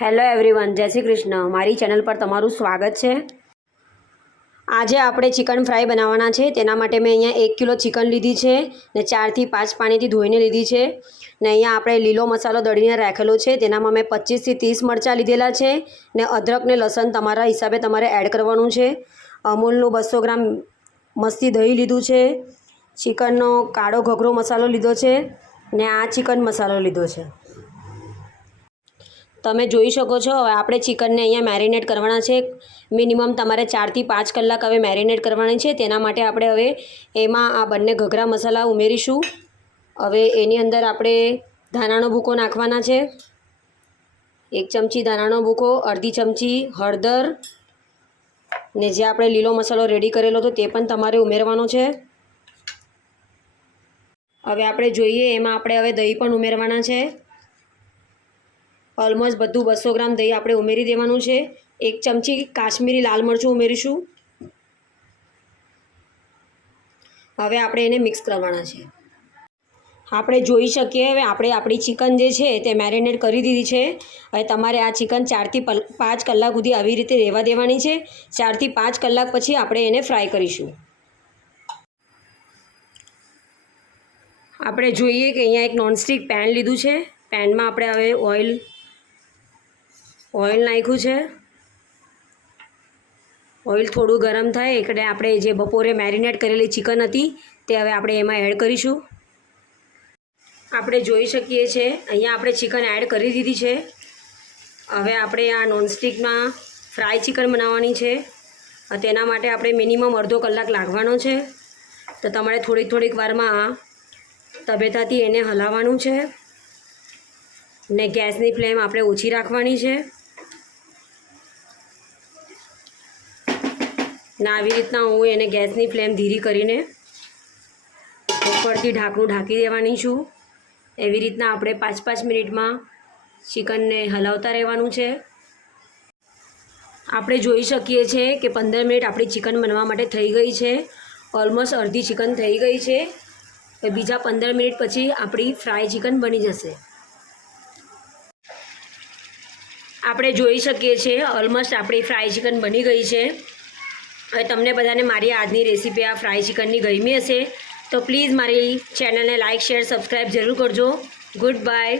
Hello everyone, જય શ્રી કૃષ્ણ. મારી channel પર તમારું સ્વાગત છે. આજે આપણે ચિકન ફ્રાય બનાવવાના છે. તેના માટે મેં અહીંયા 1 કિલો ચિકન લીધી છે ને 4 થી 5 પાણીથી ધોઈને લીધી છે ને અહીંયા આપણે લીલો મસાલો દળીને રાખેલો છે. તેનામાં મેં 25 થી 30 મરચાં લીધેલા છે ને અદરક ને લસણ તમારા હિસાબે તમારે એડ કરવાનું છે. અમૂલનું 200 ગ્રામ મસ્તી દહીં લીધું છે. ચિકનનો કાળો ઘઘરો મસાલો લીધો છે ને આ ચિકન મસાલો લીધો છે. તમે જોઈ શકો છો. હવે આપણે ચિકનને અહીંયા મેરિનેટ કરવાના છે. મિનિમમ તમારે 4 થી 5 કલાક હવે મેરિનેટ કરવાની છે. તેના માટે આપણે હવે એમાં આ બંને ઘઘરા મસાલા ઉમેરીશું. હવે એની અંદર આપણે ધાણાનો ભૂકો નાખવાના છે. 1 ચમચી ધાણાનો ભૂકો, અડધી ચમચી હળદર ને જે આપણે લીલો મસાલો રેડી કરેલો હતો તે પણ તમારે ઉમેરવાનો છે. હવે આપણે જોઈએ એમાં આપણે હવે દહીં પણ ઉમેરવાના છે. ઓલમોસ્ટ બધું 200 ગ્રામ દહીં આપણે ઉમેરી દેવાનું છે. 1 ચમચી કાશ્મીરી લાલ મરચું ઉમેરીશું. હવે આપણે એને મિક્સ કરવાના છે. આપણે જોઈ શકીએ હવે આપણે આપણી ચિકન જે છે તે મેરિનેટ કરી દીધી છે. હવે તમારે આ ચિકન 4 થી 5 કલાક સુધી આવી રીતે રહેવા દેવાની છે. 4 થી 5 કલાક પછી આપણે એને ફ્રાય કરીશું. આપણે જોઈએ કે અહીંયા એક નોનસ્ટિક પેન લીધું છે. પેનમાં આપણે હવે ઓઇલ નાખ્યું છે. ઓઇલ થોડું ગરમ થાય એટલે આપણે જે બપોરે મેરિનેટ કરેલી ચિકન હતી તે હવે આપણે એમાં એડ કરીશું. આપણે જોઈ શકીએ છીએ અહીંયા આપણે ચિકન એડ કરી દીધી છે. હવે આપણે આ નોનસ્ટિકમાં ફ્રાય ચિકન બનાવવાની છે. તેના માટે આપણે મિનિમમ અડધો કલાક લાગવાનો છે. તો તમારે થોડીક વારમાં તબેથાથી એને હલાવવાનું છે ને ગેસની ફ્લેમ આપણે ઓછી રાખવાની છે ને આવી રીતના હું એને ગેસની ફ્લેમ ધીરી કરીને ઉપરથી ઢાંકણું ઢાંકી દેવાની છું. એવી રીતના આપણે 5-5 મિનિટમાં ચિકનને હલાવતા રહેવાનું છે. આપણે જોઈ શકીએ છીએ કે 15 મિનિટ આપણી ચિકન બનવા માટે થઈ ગઈ છે. ઓલમોસ્ટ અડધી ચિકન થઈ ગઈ છે. બીજા 15 મિનિટ પછી આપણી ફ્રાય ચિકન બની જશે. આપણે જોઈ શકીએ છીએ ઓલમોસ્ટ આપણી ફ્રાય ચિકન બની ગઈ છે. હવે તમને બધાને મારી આજની રેસીપી આ ફ્રાય ચિકનની ગમી હશે તો પ્લીઝ મારી ચેનલને લાઇક, શેર, સબસ્ક્રાઈબ જરૂર કરજો. Good bye.